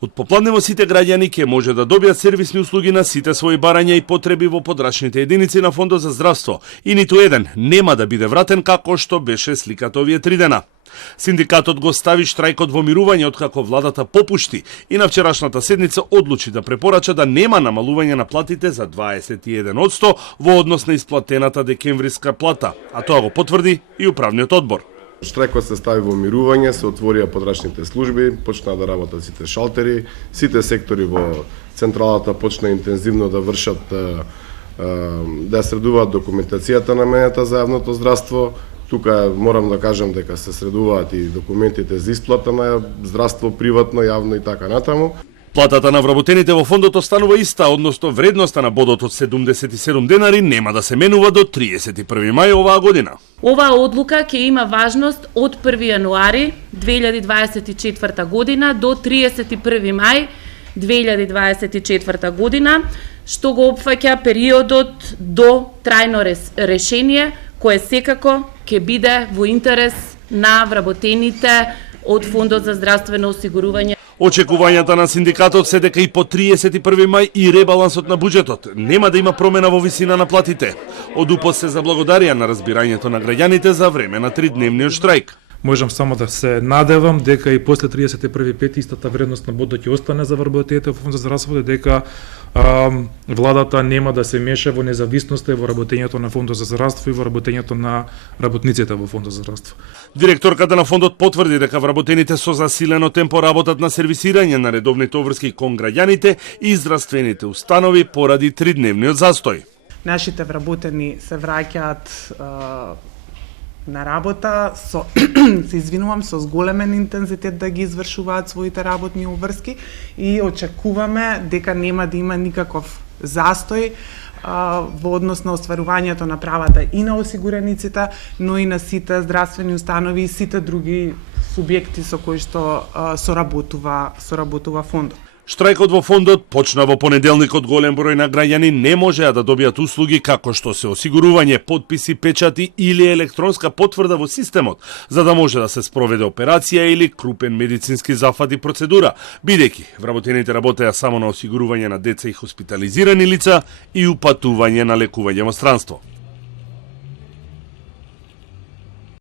Од попладне сите граѓани ќе може да добијат сервисни услуги на сите своји барања и потреби во подрачните единици на Фондот за здравство и ниту еден нема да биде вратен како што беше сликата овие 3 дена. Синдикатот го стави штрајкот во мирување откако владата попушти и на вчерашната седница одлучи да препорача да нема намалување на платите за 21% во однос на исплатената декемвриска плата, а тоа го потврди и управниот одбор. Штрајкот се стави во мирување, се отворија подрачните служби, почнаа да работат сите шалтери, сите сектори во централата почна интензивно да вршат, да средуваат документацијата наменета за јавното здравство. Тука морам да кажам дека се средуваат и документите за исплата на здравство, приватно, јавно и така натаму. Платата на вработените во фондот останува иста, односно вредноста на бодот од 77 денари нема да се менува до 31 мај оваа година. Оваа одлука ќе има важност од 1 јануари 2024 година до 31 мај 2024 година, што го опфаќа периодот до трајно решение, кое секако ќе биде во интерес на вработените од Фондот за здравствено осигурување. Очекувањата на синдикатот се дека и по 31 мај и ребалансот на буџетот нема да има промена во висина на платите. Од УПОС се заблагодарија на разбирањето на граѓаните за време на 3-дневниот штрајк. Можам само да се надевам дека и после 31.5 истата вредност на бодот ќе остане за вработените во Фонд за здравство, дека владата нема да се меша во независноста и во работењето на Фондот за здравство и во работењето на работниците во Фондот за здравство. Директорката на фондот потврди дека вработените со засилено темпо работат на сервисирање на редовните обврски кон граѓаните и здравствените установи поради 3-дневниот застој. Нашите вработени се враќаат на работа се извинувам, со зголемен интензитет да ги извршуваат своите работни обврски и очекуваме дека нема да има никаков застој во однос на остварувањето на правата и на осигурениците, но и на сите здравствени установи и сите други субјекти со кои што соработува фондот. Штрајкот во фондот почна во понеделникот. Голем број на граѓани не можеа да добијат услуги како што се осигурување, потписи, печати или електронска потврда во системот, за да може да се спроведе операција или крупен медицински зафат и процедура, бидејќи вработените работеа само на осигурување на деца и хоспитализирани лица и упатување на лекување во странство.